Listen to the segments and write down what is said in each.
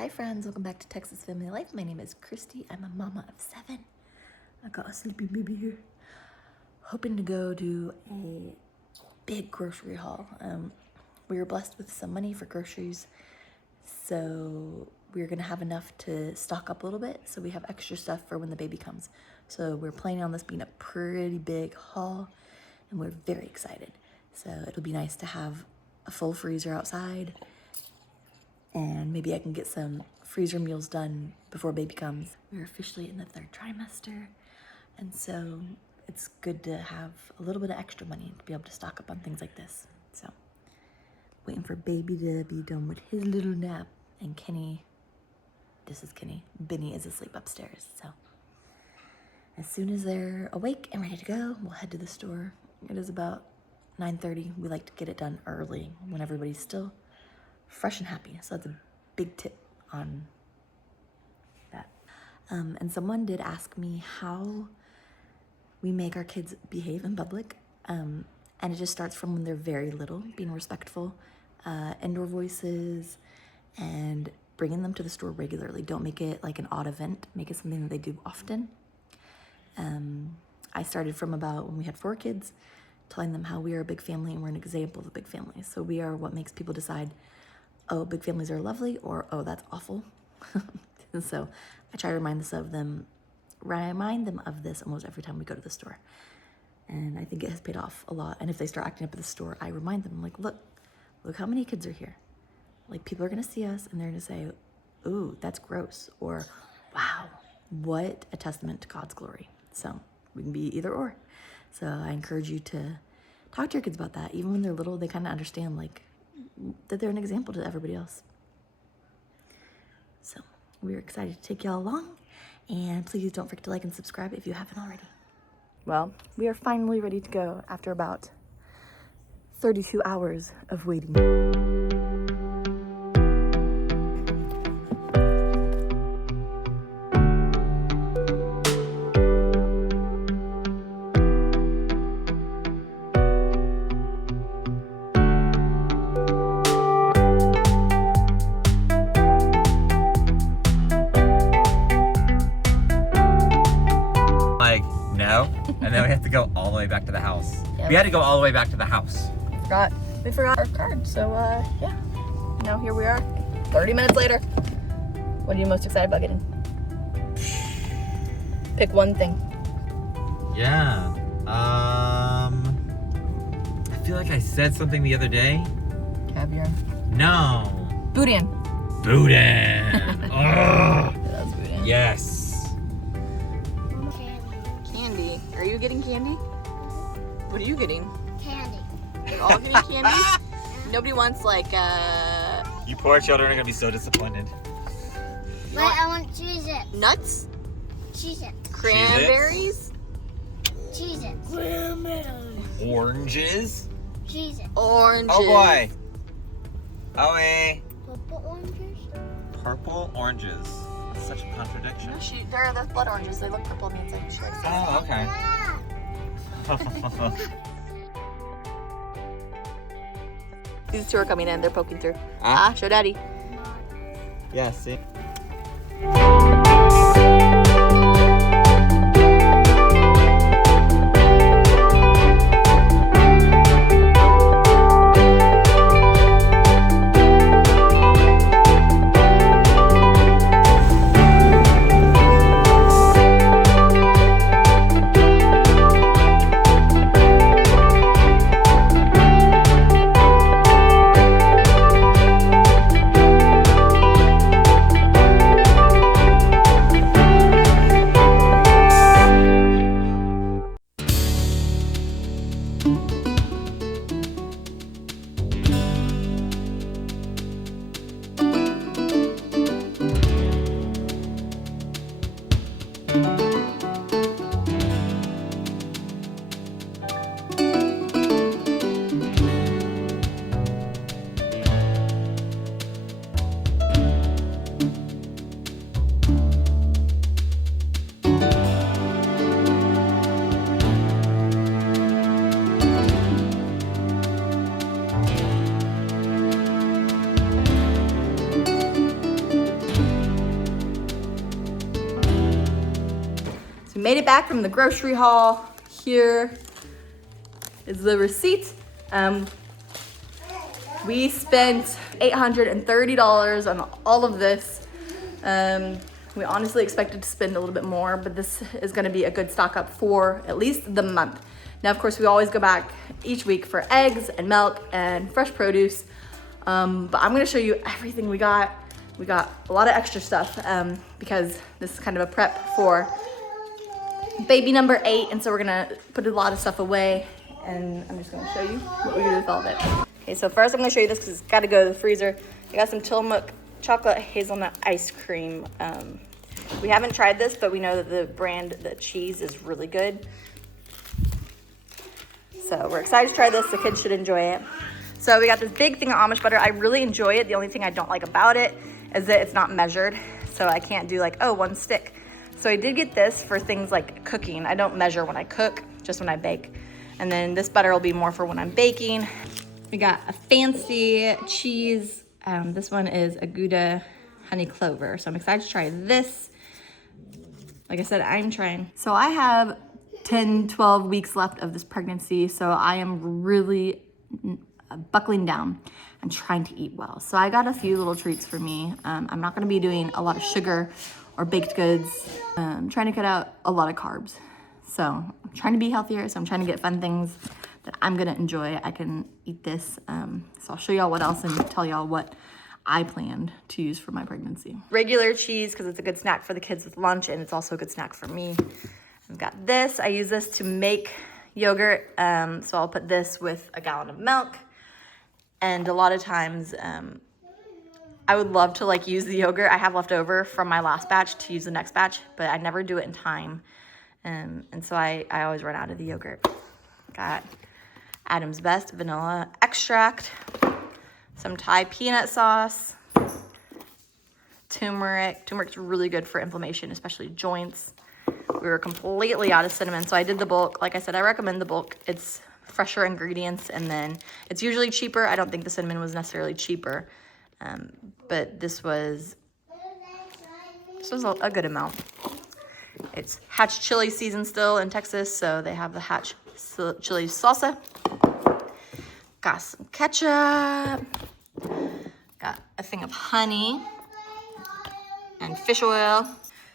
Hi friends, welcome back to Texas Family Life. My name is Kristy. I'm a mama of 7. I got a sleepy baby here. Hoping to go do a big grocery haul. We were blessed with some money for groceries, so we're gonna have enough to stock up a little bit, so we have extra stuff for when the baby comes. So we're planning on this being a pretty big haul, and we're very excited. So it'll be nice to have a full freezer outside, and maybe I can get some freezer meals done before baby comes. We're officially in the 3rd trimester, and so it's good to have a little bit of extra money to be able to stock up on things like this. So waiting for baby to be done with his little nap, and Kenny, this is Kenny, Benny is asleep upstairs. So as soon as they're awake and ready to go, we'll head to the store. It is about 9:30. We like to get it done early when everybody's still fresh and happy. So that's a big tip on that. And someone did ask me how we make our kids behave in public. And it just starts from when they're very little, being respectful, indoor voices, and bringing them to the store regularly. Don't make it like an odd event. Make it something that they do often. I started from about when we had 4 kids, telling them how we are a big family and we're an example of a big family. So we are what makes people decide, oh, big families are lovely, or oh, that's awful. And so I try to remind them of this almost every time we go to the store. And I think it has paid off a lot. And if they start acting up at the store, I remind them, like, look how many kids are here. Like, people are gonna see us and they're gonna say, ooh, that's gross, or wow, what a testament to God's glory. So we can be either or. So I encourage you to talk to your kids about that. Even when they're little, they kind of understand, like, that they're an example to everybody else. So we're excited to take y'all along, and please don't forget to like and subscribe if you haven't already. Well, we are finally ready to go after about 32 hours of waiting. And then we have to go all the way back to the house. Yep. We had to go all the way back to the house. We forgot our card, so yeah. Now here we are, 30 minutes later. What are you most excited about getting? Pick one thing. Yeah. I feel like I said something the other day. Caviar. No. Boudin. Boudin. Oh. That was boudin. Yes. Candy. Are you getting candy? What are you getting? Candy. You're all getting candy? Nobody wants like You poor children are gonna be so disappointed. But I want Cheez-It. nuts? Cheez-It. Cranberries? Cheez-It. Oranges. Cheez-It. Oranges. Oh boy. Oh wait. Purple oranges? Purple oranges. That's such a contradiction. No, they're blood oranges. They look purple on the inside. She likes them. Oh, okay. Ah. These 2 are coming in. They're poking through. Ah. Show daddy. Yeah, see? Made it back from the grocery haul. Here is the receipt. We spent $830 on all of this. We honestly expected to spend a little bit more, but this is gonna be a good stock up for at least the month. Now, of course, we always go back each week for eggs and milk and fresh produce, but I'm gonna show you everything we got. We got a lot of extra stuff because this is kind of a prep for baby number 8, and so we're gonna put a lot of stuff away, and I'm just gonna show you what we do with all of it. Okay, so first I'm gonna show you this because it's gotta go to the freezer. I got some Tillamook chocolate hazelnut ice cream. We haven't tried this, but we know that the brand, the cheese is really good. So we're excited to try this. The kids should enjoy it. So we got this big thing of Amish butter. I really enjoy it. The only thing I don't like about it is that it's not measured. So I can't do like, oh, 1 stick. So I did get this for things like cooking. I don't measure when I cook, just when I bake. And then this butter will be more for when I'm baking. We got a fancy cheese. This one is a Gouda honey clover. So I'm excited to try this. Like I said, I'm trying. So I have 10, 12 weeks left of this pregnancy. So I am really buckling down and trying to eat well. So I got a few little treats for me. I'm not gonna be doing a lot of sugar or baked goods. I'm trying to cut out a lot of carbs. So I'm trying to be healthier. So I'm trying to get fun things that I'm gonna enjoy. I can eat this. So I'll show y'all what else and tell y'all what I planned to use for my pregnancy. Regular cheese, because it's a good snack for the kids with lunch, and it's also a good snack for me. I've got this. I use this to make yogurt. So I'll put this with a gallon of milk. And a lot of times, I would love to like use the yogurt I have left over from my last batch to use the next batch, but I never do it in time. And so I always run out of the yogurt. Got Adam's Best vanilla extract, some Thai peanut sauce, turmeric. Turmeric's really good for inflammation, especially joints. We were completely out of cinnamon, so I did the bulk. Like I said, I recommend the bulk. It's fresher ingredients, and then it's usually cheaper. I don't think the cinnamon was necessarily cheaper, but this was a good amount. It's Hatch chili season still in Texas, so they have the Hatch chili salsa. Got some ketchup. Got a thing of honey and fish oil.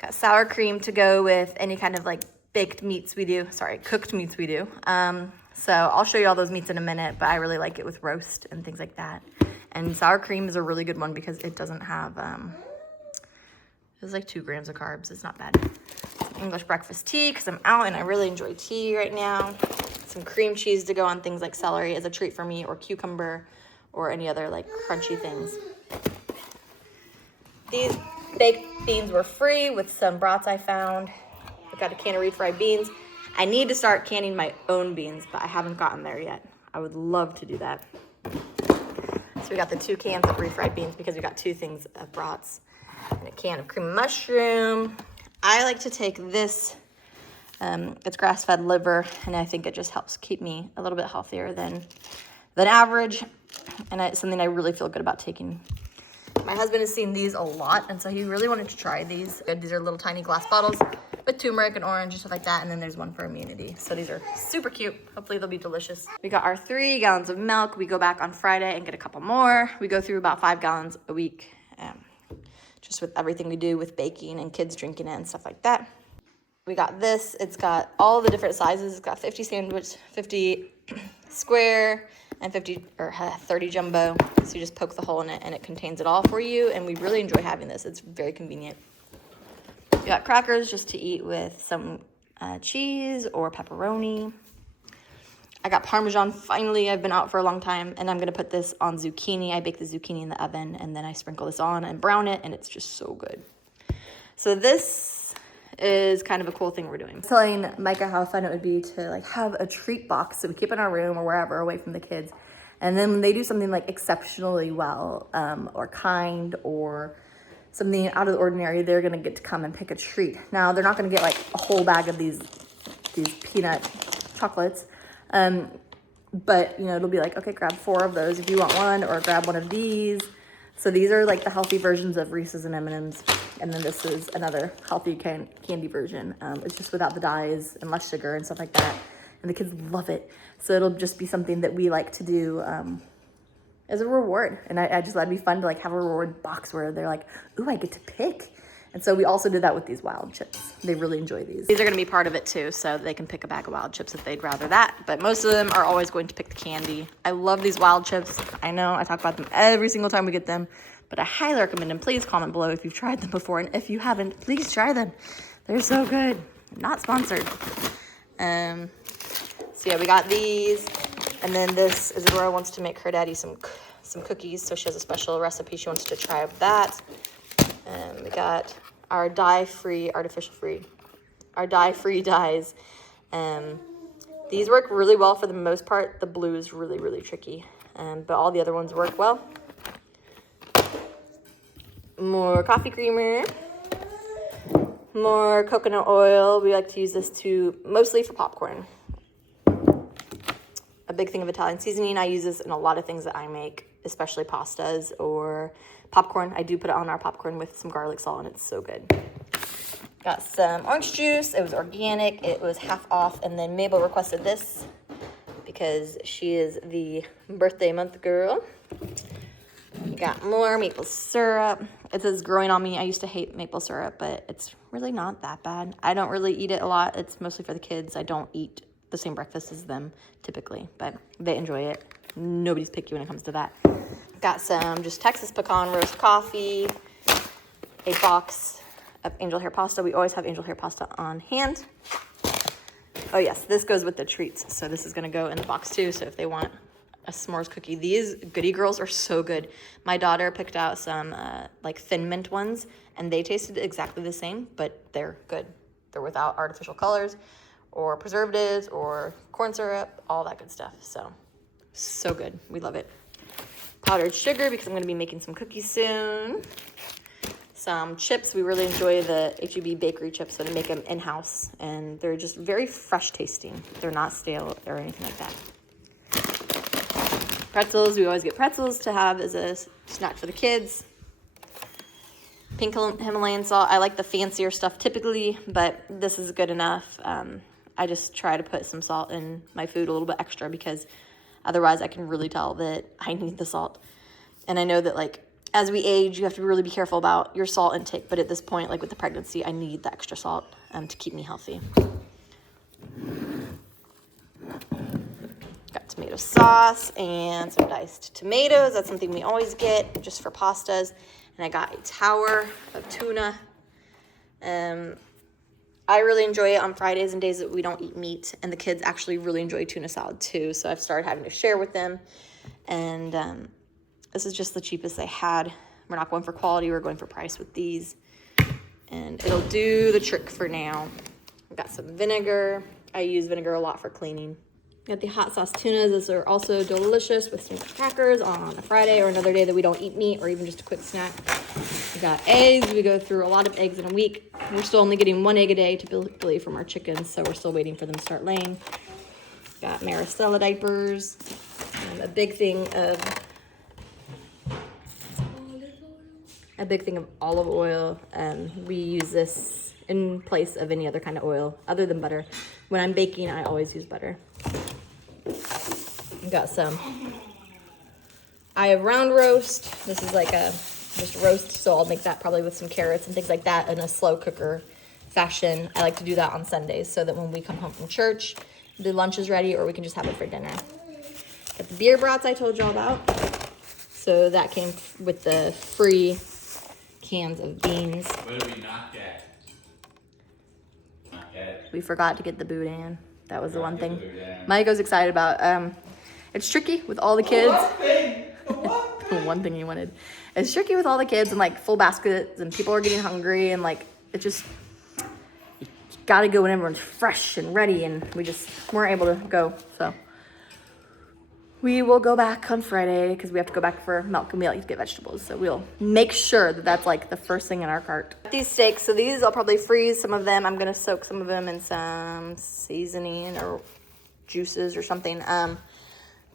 Got sour cream to go with any kind of like baked meats we do. Sorry, cooked meats we do. So I'll show you all those meats in a minute, but I really like it with roast and things like that. And sour cream is a really good one because it doesn't have, it's like 2 grams of carbs. It's not bad. English breakfast tea because I'm out and I really enjoy tea right now. Some cream cheese to go on things like celery as a treat for me, or cucumber, or any other like crunchy things. These baked beans were free with some brats I found. I got a can of refried beans. I need to start canning my own beans, but I haven't gotten there yet. I would love to do that. So we got the 2 cans of refried beans because we got 2 things of brats. And a can of cream mushroom. I like to take this, it's grass-fed liver, and I think it just helps keep me a little bit healthier than average. And it's something I really feel good about taking. My husband has seen these a lot, and so he really wanted to try these. These are little tiny glass bottles with turmeric and orange and stuff like that, and then there's one for immunity. So these are super cute. Hopefully they'll be delicious. We got our 3 gallons of milk. We go back on Friday and get a couple more. We go through about 5 gallons a week, just with everything we do with baking and kids drinking it and stuff like that. We got this. It's got all the different sizes. It's got 50 sandwich, 50 square, and 50 or 30 jumbo. So you just poke the hole in it and it contains it all for you. And we really enjoy having this. It's very convenient. We got crackers just to eat with some cheese or pepperoni. I got Parmesan. Finally, I've been out for a long time, and I'm going to put this on zucchini. I bake the zucchini in the oven, and then I sprinkle this on and brown it, and it's just so good. So this is kind of a cool thing we're doing. Telling Micah how fun it would be to like have a treat box so we keep it in our room or wherever away from the kids. And then when they do something like exceptionally well or kind or something out of the ordinary, they're going to get to come and pick a treat. Now, they're not going to get like a whole bag of these peanut chocolates. But, you know, it'll be like, okay, grab 4 of those if you want one, or grab one of these. So these are like the healthy versions of Reese's and M&M's. And then this is another healthy candy version. It's just without the dyes and less sugar and stuff like that. And the kids love it. So it'll just be something that we like to do as a reward. And I just thought it'd be fun to like have a reward box where they're like, ooh, I get to pick. And so we also did that with these wild chips. They really enjoy these. These are gonna be part of it too, so they can pick a bag of wild chips if they'd rather that. But most of them are always going to pick the candy. I love these wild chips. I know I talk about them every single time we get them, but I highly recommend them. Please comment below if you've tried them before. And if you haven't, please try them. They're so good. Not sponsored. So yeah, we got these. And then this is Aurora wants to make her daddy some cookies. So she has a special recipe she wants to try of that. We got our dye-free dyes. These work really well for the most part. The blue is really, really tricky, but all the other ones work well. More coffee creamer, more coconut oil. We like to use this mostly for popcorn. A big thing of Italian seasoning. I use this in a lot of things that I make, especially pastas or popcorn. I do put it on our popcorn with some garlic salt, and it's so good. Got some orange juice. It was organic. It was half off, and then Mabel requested this because she is the birthday month girl. We got more maple syrup. It says growing on me. I used to hate maple syrup, but it's really not that bad. I don't really eat it a lot. It's mostly for the kids. I don't eat the same breakfast as them typically, but they enjoy it. Nobody's picky when it comes to that. Got some just Texas pecan roast coffee, a box of angel hair pasta. We always have angel hair pasta on hand. Oh yes, this goes with the treats. So this is gonna go in the box too. So if they want a s'mores cookie, these Goody Girls are so good. My daughter picked out some like Thin Mint ones, and they tasted exactly the same, but they're good. They're without artificial colors or preservatives or corn syrup, all that good stuff. So good. We love it. Powdered sugar because I'm going to be making some cookies soon. Some chips. We really enjoy the H-E-B bakery chips, so they make them in-house, and they're just very fresh tasting. They're not stale or anything like that. Pretzels. We always get pretzels to have as a snack for the kids. Pink Himalayan salt. I like the fancier stuff typically, but this is good enough. I just try to put some salt in my food a little bit extra because otherwise I can really tell that I need the salt. And I know that like as we age, you have to really be careful about your salt intake. But at this point, like with the pregnancy, I need the extra salt to keep me healthy. Got tomato sauce and some diced tomatoes. That's something we always get just for pastas. And I got a tower of tuna. I really enjoy it on Fridays and days that we don't eat meat. And the kids actually really enjoy tuna salad too. So I've started having to share with them. And this is just the cheapest they had. We're not going for quality. We're going for price with these. And it'll do the trick for now. I've got some vinegar. I use vinegar a lot for cleaning. Got the hot sauce tunas. Those are also delicious with some crackers on a Friday or another day that we don't eat meat or even just a quick snack. We got eggs. We go through a lot of eggs in a week. We're still only getting 1 egg a day typically from our chickens, so we're still waiting for them to start laying. Got Maricela diapers. A big thing of olive oil. We use this in place of any other kind of oil other than butter. When I'm baking, I always use butter. Got some. I have round roast. This is like a just roast, so I'll make that probably with some carrots and things like that in a slow cooker fashion. I like to do that on Sundays so that when we come home from church, the lunch is ready or we can just have it for dinner. Got the beer brats I told y'all about. So that came with the free cans of beans. What did we not get? We forgot to get the boudin. That was the one thing Mike was excited about. It's tricky with all the kids. One thing he wanted. It's tricky with all the kids and like full baskets and people are getting hungry and like it just, you gotta go when everyone's fresh and ready, and we just weren't able to go. So we will go back on Friday because we have to go back for milk and we like to get vegetables. So we'll make sure that that's like the first thing in our cart. These steaks, so these I'll probably freeze some of them. I'm gonna soak some of them in some seasoning or juices or something.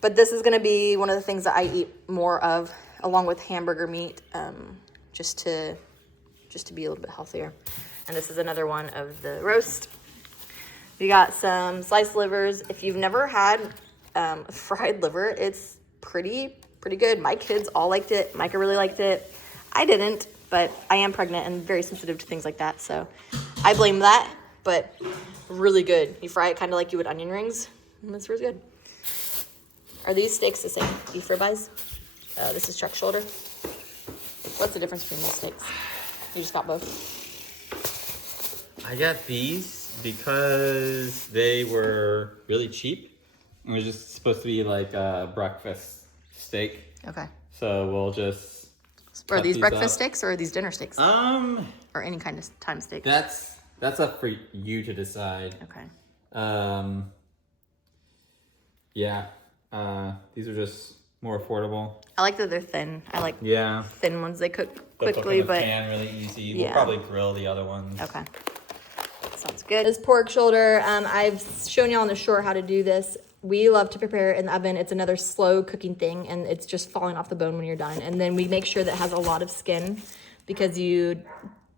But this is gonna be one of the things that I eat more of along with hamburger meat, just to be a little bit healthier. And this is another one of the roast. We got some sliced livers. If you've never had fried liver, it's pretty good. My kids all liked it. Micah really liked it. I didn't, but I am pregnant and very sensitive to things like that, so I blame that, but really good. You fry it kind of like you would onion rings, and it's really good. Are these steaks the same? Beef ribeyes? This is chuck shoulder. What's the difference between these steaks? You just got both? I got these because they were really cheap. It was just supposed to be like a breakfast steak. Okay. So we'll just... Are these breakfast steaks or are these dinner steaks? Or any kind of time steak? That's up for you to decide. Okay. Yeah. These are just more affordable. I like that they're thin. I like thin ones. They cook quickly, in the but pan really easy. Yeah. We'll probably grill the other ones. okay. Sounds good. This pork shoulder, I've shown y'all on the short how to do this. We love to prepare it in the oven. It's another slow cooking thing, and it's just falling off the bone when you're done. And then we make sure that it has a lot of skin because you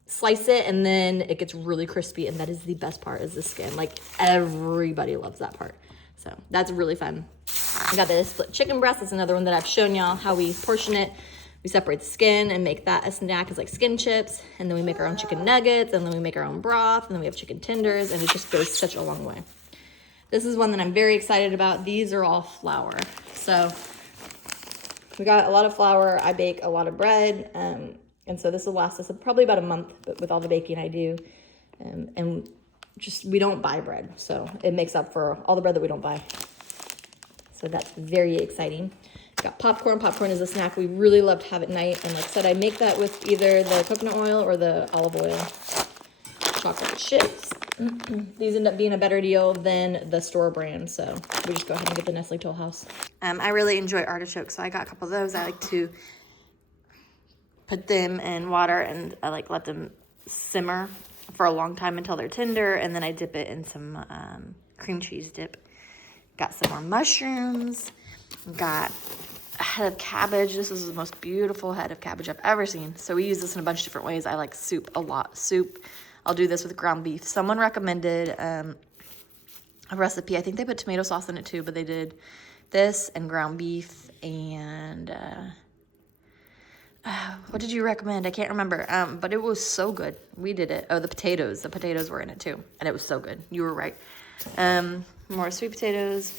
slice it and then it gets really crispy, and that is the best part, is the skin. Like, everybody loves that part. So that's really fun. I got this split chicken breast. That's another one that I've shown y'all how we portion it. We separate the skin and make that a snack as like skin chips. And then we make our own chicken nuggets, and then we make our own broth, and then we have chicken tenders, and it just goes such a long way. This is one that I'm very excited about. These are all flour. So we got a lot of flour. I bake a lot of bread. And so this will last us probably about a month, but with all the baking I do. And just, we don't buy bread. So it makes up for all the bread that we don't buy. So that's very exciting. Got popcorn. Popcorn is a snack we really love to have at night. And like I said, I make that with either the coconut oil or the olive oil. Chocolate chips. These end up being a better deal than the store brand, so we just go ahead and get the Nestle Toll House. I really enjoy artichokes, so I got a couple of those. I like to put them in water and I like let them simmer for a long time until they're tender, and then I dip it in some cream cheese dip. Got some more mushrooms. Got a head of cabbage. This is the most beautiful head of cabbage I've ever seen. So we use this in a bunch of different ways. I like soup a lot. Soup. I'll do this with ground beef. Someone recommended a recipe. I think they put tomato sauce in it too, but they did this and ground beef and what did you recommend? I can't remember. But it was so good. We did it. Oh, the potatoes. The potatoes were in it too, and it was so good. You were right. More sweet potatoes.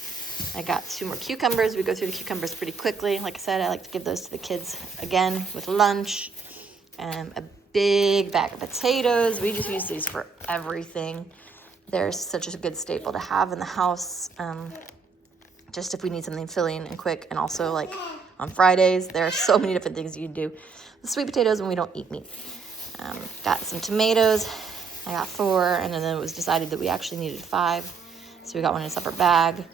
I got 2 more cucumbers. We go through the cucumbers pretty quickly. Like I said, I like to give those to the kids again with lunch. A big bag of potatoes. We just use these for everything. They're such a good staple to have in the house. Just if we need something filling and quick. And also like on Fridays, there are so many different things you can do. The sweet potatoes when we don't eat meat. Got some tomatoes. I got 4, and then it was decided that we actually needed 5. So we got one in a separate bag.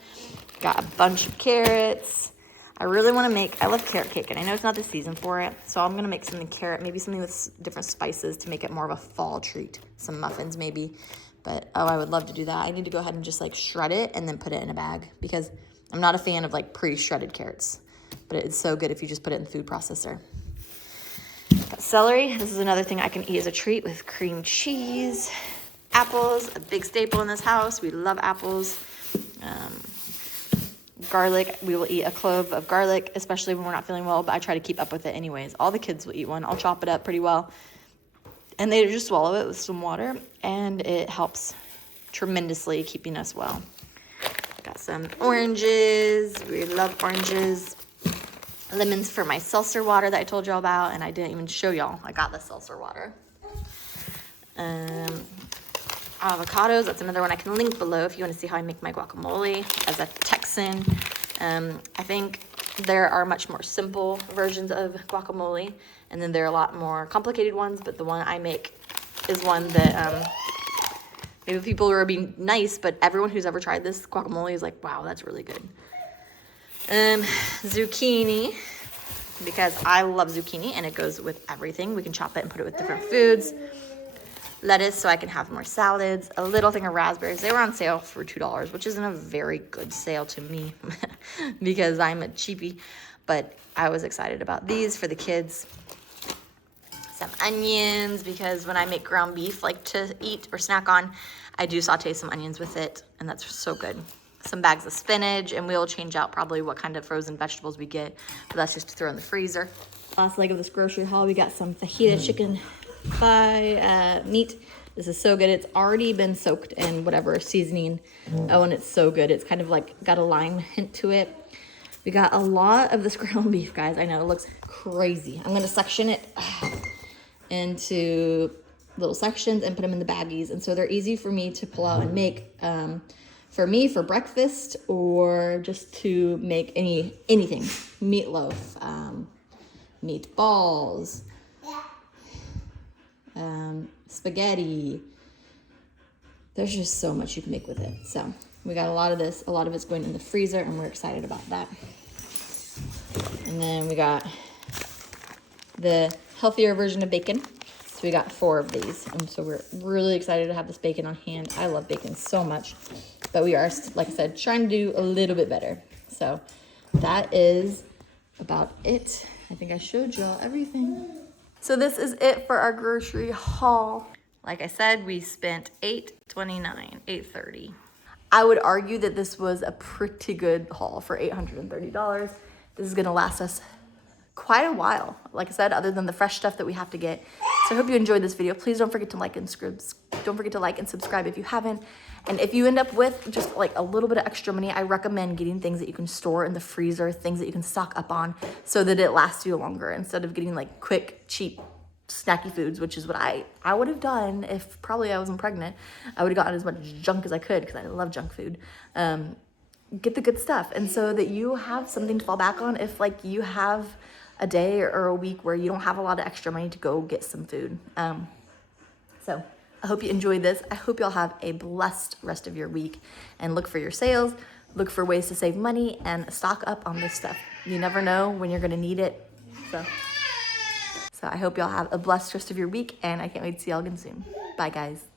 Got a bunch of carrots. I really want to I love carrot cake, and I know it's not the season for it, so I'm going to make something carrot, maybe something with different spices to make it more of a fall treat. Some muffins maybe, but oh, I would love to do that. I need to go ahead and just like shred it and then put it in a bag because I'm not a fan of like pre-shredded carrots, but it's so good if you just put it in the food processor. Got celery. This is another thing I can eat as a treat with cream cheese. Apples, a big staple in this house. We love apples. Garlic, we will eat a clove of garlic, especially when we're not feeling well, but I try to keep up with it anyways. All the kids will eat one. I'll chop it up pretty well. And they just swallow it with some water, and it helps tremendously keeping us well. Got some oranges. We love oranges. Lemons for my seltzer water that I told y'all about, and I didn't even show y'all. I got the seltzer water. Avocados, that's another one I can link below if you want to see how I make my guacamole as a Texan. I think there are much more simple versions of guacamole, and then there are a lot more complicated ones, but the one I make is one that maybe people are being nice, but everyone who's ever tried this guacamole is like, wow, that's really good. Zucchini, because I love zucchini and it goes with everything. We can chop it and put it with different foods. Lettuce, so I can have more salads. A little thing of raspberries. They were on sale for $2, which isn't a very good sale to me because I'm a cheapie. but I was excited about these for the kids. Some onions, because when I make ground beef like to eat or snack on, I do saute some onions with it, and that's so good. Some bags of spinach, and we'll change out probably what kind of frozen vegetables we get, but that's just to throw in the freezer. Last leg of this grocery haul, we got some fajita chicken thigh meat. This is so good. It's already been soaked in whatever seasoning. Oh, and it's so good. It's kind of like got a lime hint to it. We got a lot of this ground beef, guys. I know it looks crazy. I'm gonna section it into little sections and put them in the baggies. And so they're easy for me to pull out and make for me for breakfast, or just to make anything. Meatloaf, meatballs, spaghetti. There's just so much you can make with it. So we got a lot of this. A lot of it's going in the freezer, and we're excited about that. And then we got the healthier version of bacon. So we got 4 of these. And so we're really excited to have this bacon on hand. I love bacon so much. But we are, like I said, trying to do a little bit better. So that is about it. I think I showed y'all everything. So this is it for our grocery haul. Like I said, we spent $8.29, $8.30. I would argue that this was a pretty good haul for $830. This is gonna last us quite a while, like I said, other than the fresh stuff that we have to get. So I hope you enjoyed this video. Please don't forget to like and subscribe if you haven't. And if you end up with just like a little bit of extra money, I recommend getting things that you can store in the freezer, things that you can stock up on so that it lasts you longer, instead of getting like quick, cheap, snacky foods, which is what I would have done if probably I wasn't pregnant. I would have gotten as much junk as I could, because I love junk food. Get the good stuff, and so that you have something to fall back on if like you have a day or a week where you don't have a lot of extra money to go get some food. So I hope you enjoyed this. I hope y'all have a blessed rest of your week, and look for your sales, look for ways to save money, and stock up on this stuff. You never know when you're gonna need it. So I hope y'all have a blessed rest of your week, and I can't wait to see y'all again soon. Bye, guys.